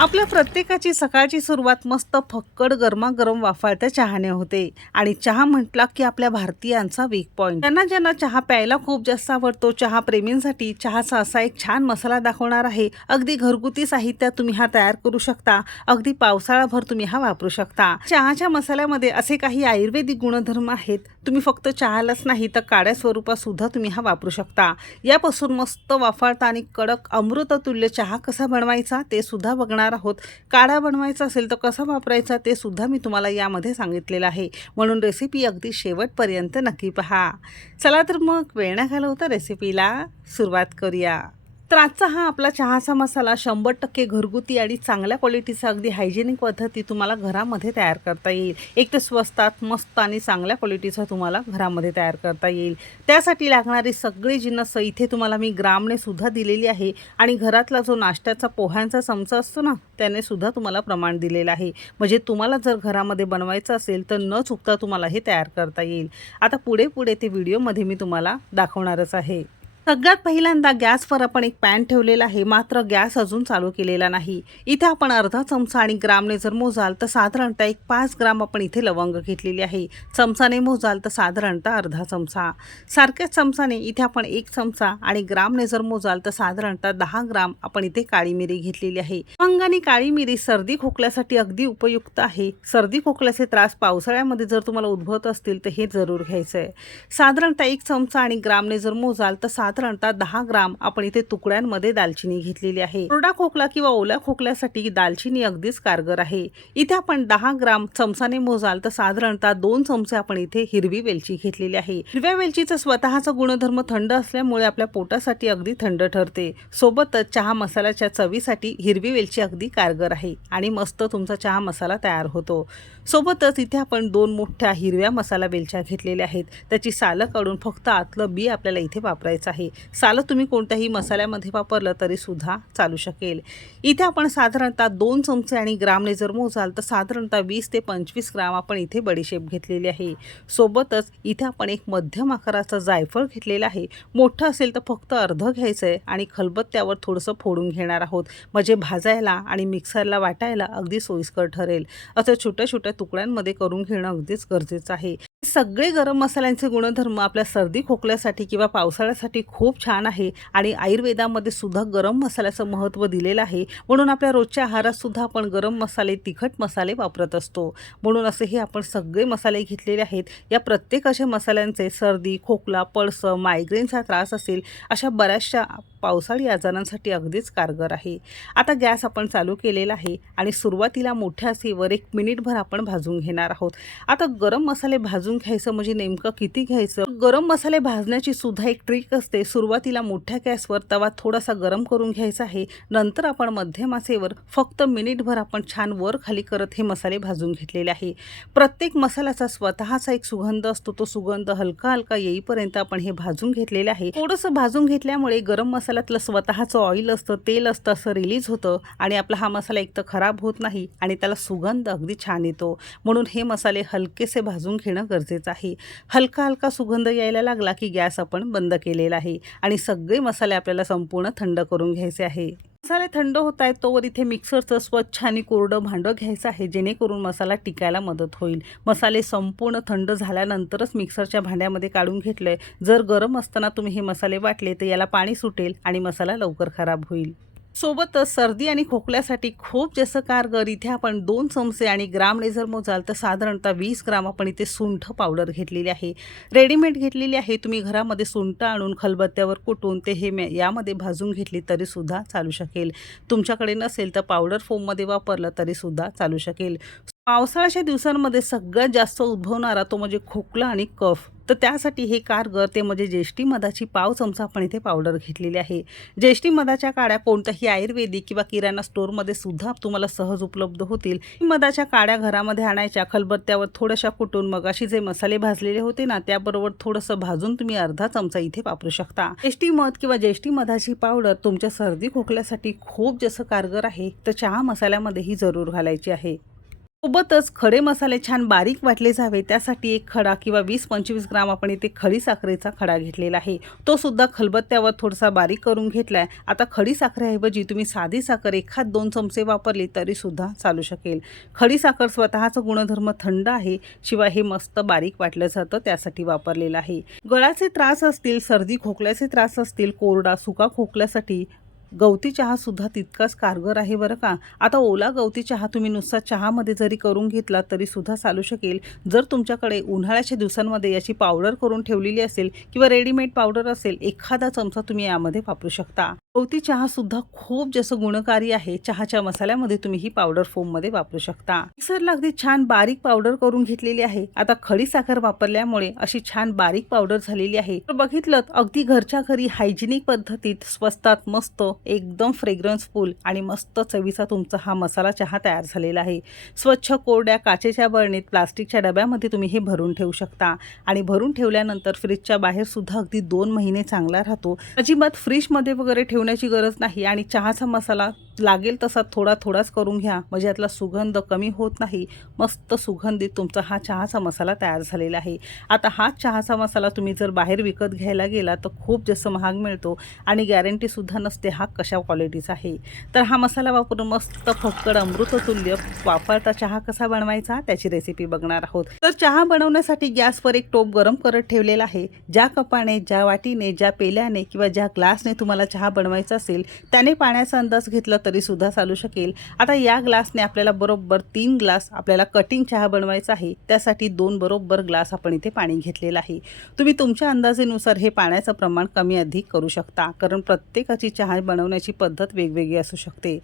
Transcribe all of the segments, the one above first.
आपल्या प्रत्येकाची सकाळची सुरुवात मस्त फक्कड गरमागरम वाफाळत्या चहाने होते. आणि चहा म्हटला की आपल्या भारतीयांचा वीक पॉइंट ज्यांना ज्यांना चहा प्यायला खूप जास्त आवडतो चहा प्रेमींसाठी चहाचा असा एक छान मसाला दाखवणार आहे. अगदी घरगुती साहित्यात तुम्ही हा तयार करू शकता. अगदी पावसाळाभर तुम्ही हा वापरू शकता. चहाच्या मसाल्यामध्ये असे काही आयुर्वेदिक गुणधर्म आहेत. तुम्ही फक्त चहालाच नाही तर काड्या स्वरूपात सुद्धा तुम्ही हा वापरू शकता. यापासून मस्त वाफाळता आणि कडक अमृततुल्य चहा कसा बनवायचा ते सुद्धा बघणार आहोत. काढा बनवायचा असेल तर कसा वापरायचा ते सुद्धा मी तुम्हाला यामध्ये सांगितलेलं आहे. म्हणून रेसिपी अगदी शेवटपर्यंत नक्की पहा. चला तर मग वेळ न घालवता रेसिपीला सुरुवात करूया. तर आजचा हा आपला चहाचा मसाला शंभर टक्के घरगुती आणि चांगल्या क्वालिटीचा अगदी हायजेनिक पद्धती तुम्हाला घरामध्ये तयार करता येईल. एक तर स्वस्तात मस्त आणि चांगल्या क्वालिटीचा तुम्हाला घरामध्ये तयार करता येईल. त्यासाठी लागणारी सगळी जिन्नस इथे तुम्हाला मी ग्रामने सुद्धा दिलेली आहे आणि घरातला जो नाश्त्याचा पोह्यांचा चमचा असतो ना त्याने सुद्धा तुम्हाला प्रमाण दिलेलं आहे. म्हणजे तुम्हाला जर घरामध्ये बनवायचं असेल तर न चुकता तुम्हाला हे तयार करता येईल. आता पुढे पुढे ते व्हिडिओमध्ये मी तुम्हाला दाखवणारच आहे. सगळ्यात पहिल्यांदा गॅसवर आपण एक पॅन ठेवलेला आहे. मात्र गॅस अजून चालू केलेला नाही. इथे आपण अर्धा चमचा आणि ग्रामने जर मोजाल तर साधारणतः एक पाच ग्राम आपण इथे लवंग घेतलेली आहे. चमचाने मोजाल तर साधारणतः अर्धा चमचा. सारख्याच चमचाने इथे आपण एक चमचा आणि ग्रामने जर मोजाल तर साधारणतः दहा ग्राम आपण इथे काळी मिरी घेतलेली आहे. लवंग आणि काळी मिरी सर्दी खोकल्यासाठी अगदी उपयुक्त आहे. सर्दी खोकल्याचे त्रास पावसाळ्यामध्ये जर तुम्हाला उद्भवत असतील तर हे जरूर घ्यायचं आहे साधारणतः एक चमचा आणि ग्रामने जर मोजाल तर साधारणतः दहा ग्राम आपण इथे तुकड्यांमध्ये दालचिनी घेतलेली आहे. कोरडा खोकला किंवा ओल्या खोकल्यासाठी दालचिनी अगदीच कारगर आहे. इथे आपण दहा ग्राम चमचाने मोजाल तर साधारणतः दोन चमचे आपण इथे हिरवी वेलची घेतलेली आहे. हिरव्या वेलचीचा स्वतःचा गुणधर्म थंड असल्यामुळे आपल्या पोटासाठी अगदी थंड ठरते. सोबतच चहा मसाल्याच्या चवीसाठी हिरवी वेलची अगदी कारगर आहे आणि मस्त तुमचा चहा मसाला तयार होतो. सोबतच इथे आपण दोन मोठ्या हिरव्या मसाला वेलच्या घेतलेल्या आहेत. त्याची सालं काढून फक्त आतलं बी आपल्याला इथे वापरायचं आहे. सालं तुम्ही कोणत्याही मसाल्यामध्ये वापरलं तरी सुद्धा चालू शकेल. इथे आपण साधारणतः दोन चमचे आणि ग्रामने जर मोजाल तर साधारणतः वीस ते पंचवीस ग्राम आपण इथे बडीशेप घेतलेली आहे. सोबतच इथे आपण एक मध्यम आकाराचं जायफळ घेतलेलं आहे. मोठं असेल तर फक्त अर्धं घ्यायचं आहे आणि खलबत्त्यावर थोडंसं फोडून घेणार आहोत. म्हणजे भाजायला आणि मिक्सरला वाटायला अगदी सोयीस्कर ठरेल. असं छोट्या छोट्या तुकड्यांमध्ये करून घेणं अगदीच गरजेचं आहे. सगळे गरम मसाल्यांचे गुणधर्म आपल्या सर्दी खोकल्यासाठी किंवा पावसाळ्यासाठी खूप छान आहे. आणि आयुर्वेदामध्ये सुद्धा गरम मसाल्याचं महत्त्व दिलेलं आहे. म्हणून आपल्या रोजच्या आहारात सुद्धा आपण गरम मसाले तिखट मसाले वापरत असतो. म्हणून असे हे आपण सगळे मसाले घेतलेले आहेत. या प्रत्येक अशा मसाल्यांचे सर्दी खोकला पळसं मायग्रेनचा त्रास असेल अशा बऱ्याचशा पावसाळी आजारांसाठी अगदीच कारगर आहे. आता गॅस आपण चालू केलेला आहे आणि सुरुवातीला मोठ्या सेवर एक मिनिटभर आपण भाजून घेणार आहोत. आता गरम मसाले भाजून घ्यायचं म्हणजे नेमकं किती घ्यायचं? गरम मसाले भाजण्याची सुद्धा एक ट्रिक असते. सुरुवातीला मोठ्या गॅसवर तवा थोडासा गरम करून घ्यायचा आहे. नंतर आपण मध्यम आचेवर फक्त मिनिटभर आपण छान वर खाली करत हे मसाले भाजून घेतलेले आहे. प्रत्येक मसाल्याचा स्वतःचा एक सुगंध असतो. तो सुगंध हलका हलका येईपर्यंत आपण हे भाजून घेतलेले आहे. थोडंसं भाजून घेतल्यामुळे गरम मसाल्यातलं स्वतःचं ऑइल असतं तेल असतं असं रिलीज होतं आणि आपला हा मसाला एक तर खराब होत नाही आणि त्याला सुगंध अगदी छान येतो. म्हणून हे मसाले हलकेसे भाजून घेणं गरजेचं आहे. हलका हलका सुगंध यायला लागला की गॅस आपण बंद केलेला आहे. आणि सगळे मसाले आपल्याला संपूर्ण थंड करून घ्यायचे आहे. मसाले थंड होत आहेत तोवर इथे मिक्सरचं स्वच्छ आणि कोरडं भांडं घ्यायचं आहे जेणेकरून मसाला टिकायला मदत होईल. मसाले संपूर्ण थंड झाल्यानंतरच मिक्सरच्या भांड्यामध्ये काढून घेतलंय. जर गरम असताना तुम्ही हे मसाले वाटले तर याला पाणी सुटेल आणि मसाला लवकर खराब होईल. सोबतच सर्दी आणि खोकल्यासाठी खूप जास्त कारगर इथे आपण दोन चमचे आणि ग्रामने जर मोजाल तर साधारणतः वीस ग्राम आपण इथे सुंठ पावडर घेतलेली आहे. रेडीमेड घेतलेली आहे. तुम्ही घरामध्ये सुंठ आणून खलबत्त्यावर कुटून ते हे मे यामध्ये भाजून घेतली तरीसुद्धा चालू शकेल. तुमच्याकडे नसेल तर पावडर फोममध्ये वापरलं तरीसुद्धा चालू शकेल. पावसाळ्याच्या दिवसांमध्ये सगळ्यात जास्त उद्भवणारा तो म्हणजे खोकला आणि कफ. तर त्यासाठी हे कारगर ते म्हणजे ज्येष्ठी मधाची पाव चमचा आपण इथे पावडर घेतलेली आहे. ज्येष्ठी मधाच्या काड्या कोणत्याही आयुर्वेदिक किंवा किराणा स्टोअरमध्ये सुद्धा तुम्हाला सहज उपलब्ध होतील. मधाच्या काड्या घरामध्ये आणायच्या खलबत्त्यावर थोड्याशा कुटून मग अशी जे मसाले भाजलेले होते ना त्याबरोबर थोडंसं भाजून तुम्ही अर्धा चमचा इथे वापरू शकता. ज्येष्ठी मध किंवा ज्येष्ठी मधाची पावडर तुमच्या सर्दी खोकल्यासाठी खूप जसं कारगर आहे तर चहा मसाल्यामध्येही जरूर घालायची आहे. सोबतच खडे मसाले छान बारीक वाटले जावे त्यासाठी एक खडा किंवा वीस पंचवीस ग्राम आपण इथे खडी साखरेचा खडा घेतलेला आहे. तो सुद्धा खलबत्त्यावर थोडासा बारीक करून घेतलाय. आता खडी साखरेऐवजी तुम्ही साधी साखर एखाद दोन चमचे वापरली तरी सुद्धा चालू शकेल. खडी साखर स्वतःचा गुणधर्म थंड आहे शिवाय हे मस्त बारीक वाटलं जातं त्यासाठी वापरलेलं आहे. गळाचे त्रास असतील सर्दी खोकल्याचे त्रास असतील कोरडा सुका खोकल्यासाठी गवती चहासुद्धा तितकाच कारगर आहे बरं का? आता ओला गवती चहा तुम्ही नुसता चहामध्ये जरी करून घेतला तरी सुद्धा चालू शकेल. जर तुमच्याकडे उन्हाळ्याच्या दिवसांमध्ये याची पावडर करून ठेवलेली असेल किंवा रेडीमेड पावडर असेल एखादा चमचा तुम्ही यामध्ये वापरू शकता. गवती चहा सुद्धा खूप जास्त गुणकारी आहे. चहाच्या मसाल्यामध्ये तुम्ही ही पावडर फोममध्ये वापरू शकता. मिक्सरला अगदी छान बारीक पावडर करून घेतलेली आहे. आता खडी साखर वापरल्यामुळे अशी छान बारीक पावडर झालेली आहे. तर बघितलं अगदी घरच्या घरी हायजिनिक पद्धतीत स्वस्तात मस्त एकदम फ्रेग्रन्सफुल आणि मस्त चवीचा तुमचा हा मसाला चहा तयार झालेला आहे. स्वच्छ कोरड्या काचेच्या बरणीत प्लास्टिकच्या डब्यामध्ये तुम्ही हे भरून ठेवू शकता. आणि भरून ठेवल्यानंतर फ्रीजच्या बाहेर सुद्धा अगदी दोन महिने चांगला राहतो. अजिबात फ्रीजमध्ये वगैरे ठेवण्याची गरज नाही. आणि चहाचा मसाला लागेल तसा थोडा थोडाच करून घ्या. म्हणजे यातला सुगंध कमी होत नाही. मस्त सुगंधित तुमचा हा चहाचा मसाला तयार झालेला आहे. आता हा चहाचा मसाला तुम्ही जर बाहेर विकत घ्यायला गेला तर खूप जास्त महाग मिळतो आणि गॅरंटीसुद्धा नसते हा कशा क्वालिटीचा आहे. तर हा मसाला वापरून मस्त फक्कड अमृततुल्य वापरता चहा कसा बनवायचा त्याची रेसिपी बघणार आहोत. तर चहा बनवण्यासाठी गॅसवर एक टोप गरम करत ठेवलेला आहे. ज्या कपाने ज्या वाटीने ज्या पेल्याने किंवा ज्या ग्लासने तुम्हाला चहा बनवायचा असेल त्याने पाण्याचा अंदाज घेतला तर सुद्धा चालू शकेल. आता या ग्लासने आपल्याला बरोबर तीन ग्लास आपल्याला कटिंग चहा बनवायचा आहे. त्यासाठी दोन बरोबर ग्लास आपण इथे पाणी घेतलेलं आहे. तुम्ही तुमच्या अंदाजेनुसार हे पाण्याचं प्रमाण कमी अधिक करू शकता कारण प्रत्येकाची चहा बनवण्याची पद्धत वेगवेगळी असू शकते.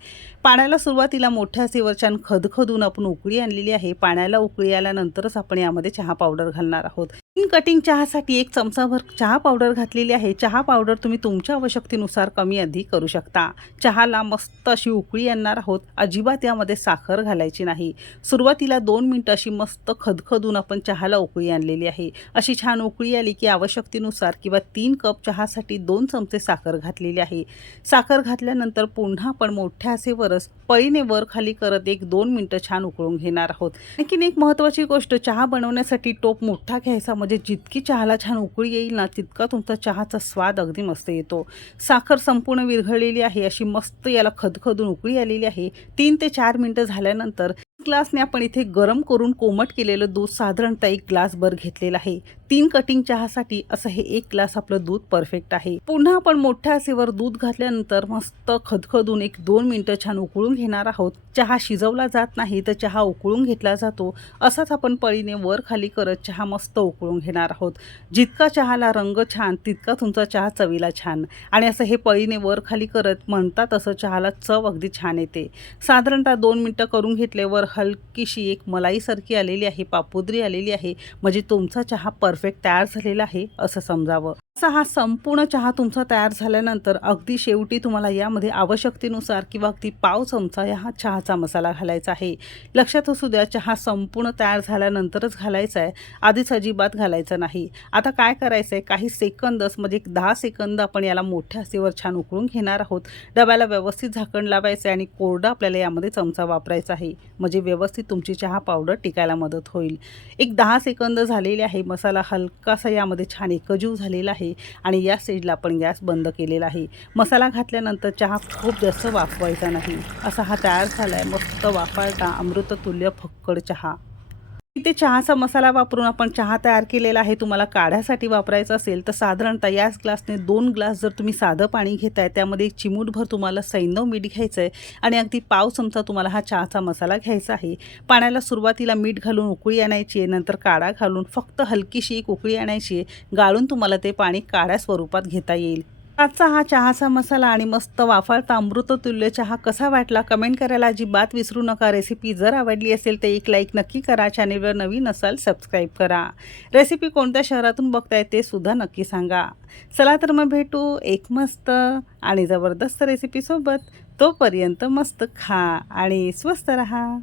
पाण्याला सुरुवातीला मोठ्या सेवरच्यान छान खदखदून आपण उकळी आणलेली आहे. पाण्याला उकळी आल्यानंतरच आपण यामध्ये चहा पावडर घालणार आहोत. तीन कटिंग चहासाठी एक चमचाभर चहा पावडर घातलेली आहे. चहा पावडर तुम्ही तुमच्या आवश्यकतेनुसार कमी अधिक करू शकता. चहाला मस्त अशी उकळी आणणार आहोत. अजिबात यामध्ये साखर घालायची नाही. सुरुवातीला दोन मिनटं अशी मस्त खदखदून आपण चहाला उकळी आणलेली आहे. अशी छान उकळी आली की आवश्यकतेनुसार किंवा तीन कप चहासाठी दोन चमचे साखर घातलेली आहे. साखर घातल्यानंतर पुन्हा आपण मोठ्या असेवरच पळीने वर खाली करत एक दोन मिनटं छान उकळून घेणार आहोत. आणखीन एक महत्त्वाची गोष्ट चहा बनवण्यासाठी टोप मोठा घ्यायचा म्हणजे जितकी चहाला छान उकळी येईल ना तितका तुमचा चहाचा स्वाद अगदी मस्त येतो. साखर संपूर्ण विरघळलेली आहे अशी मस्त याला खदखदून उकळी आलेली आहे. तीन ते चार मिनटं झाल्यानंतर ग्लासने आपण इथे गरम करून कोमट केलेलं दूध साधारणतः एक ग्लासभर घेतलेलं आहे. तीन कटिंग चहासाठी असं हे एक ग्लास आपलं दूध परफेक्ट आहे. पुन्हा आपण मोठ्या आसेवर दूध घातल्यानंतर मस्त खदखदून एक दोन मिनटं छान उकळून घेणार आहोत. चहा शिजवला जात नाही तर चहा उकळून घेतला जातो. असाच आपण पळीने वर खाली करत चहा मस्त उकळून घेणार आहोत. जितका चहाला रंग छान तितका तुमचा चहा चवीला छान. आणि असं हे पळीने वर खाली करत म्हणतात तसं चहाला चव अगदी छान येते. साधारणतः दोन मिनटं करून घेतल्यावर हलकीशी एक मलाईसारखी आलेली आहे पापुद्री आलेली आहे. म्हणजे तुमचा चहा परफेक्ट तयार झालेला आहे असं समजावं. असा हा संपूर्ण चहा तुमचा तयार झाल्यानंतर अगदी शेवटी तुम्हाला यामध्ये आवश्यकतेनुसार किंवा अगदी पाव चमचा या हा चहाचा मसाला घालायचा आहे. लक्षात असू द्या चहा संपूर्ण तयार झाल्यानंतरच घालायचा आहे. आधीच अजिबात घालायचं नाही. आता काय करायचं आहे काही सेकंदच म्हणजे एक दहा सेकंद आपण याला मोठ्या हसेवर छान उकळून घेणार आहोत. डब्याला व्यवस्थित झाकण लावायचं आहे आणि कोरडा आपल्याला यामध्ये चमचा वापरायचा आहे. म्हणजे व्यवस्थित तुमची चहा पावडर टिकायला मदत होईल. एक दहा सेकंद झालेले आहे. मसाला हलकासा यामध्ये छान एकजीव झालेला आहे. आणि या स्टेजला आपण गॅस बंद केलेला आहे. मसाला घातल्यानंतर चहा खूप जास्त वाफवायचा नाही. असा हा तयार झाला आहे मस्त वाफाळता अमृततुल्य फक्कड चहा. इथे चहाचा मसाला वापरून आपण चहा तयार केलेला आहे. तुम्हाला काढ्यासाठी वापरायचा असेल तर साधारणतः याच ग्लासने दोन ग्लास जर तुम्ही साधं पाणी घेताय त्यामध्ये एक चिमूटभर तुम्हाला सैंधव मीठ घ्यायचं आहे आणि अगदी पाव चमचा तुम्हाला हा चहाचा मसाला घ्यायचा आहे. पाण्याला सुरुवातीला मीठ घालून उकळी आणायची आहे नंतर काढा घालून फक्त हलकीशी एक उकळी आणायची आहे. गाळून तुम्हाला ते पाणी काढ्या स्वरूपात घेता येईल. आजचा हा चहाचा मसाला आणि मस्त वाफाळता अमृततुल्य चहा कसा वाटला? कमेंट करायला अजिबात विसरू नका. रेसिपी जर आवडली असेल तर एक लाईक नक्की करा. चॅनेलवर नवीन असाल सबस्क्राईब करा. रेसिपी कोणत्या शहरातून बघताय ते सुद्धा नक्की सांगा. चला तर मग भेटू एक मस्त आणि जबरदस्त रेसिपीसोबत तोपर्यंत मस्त खा आणि स्वस्त रहा.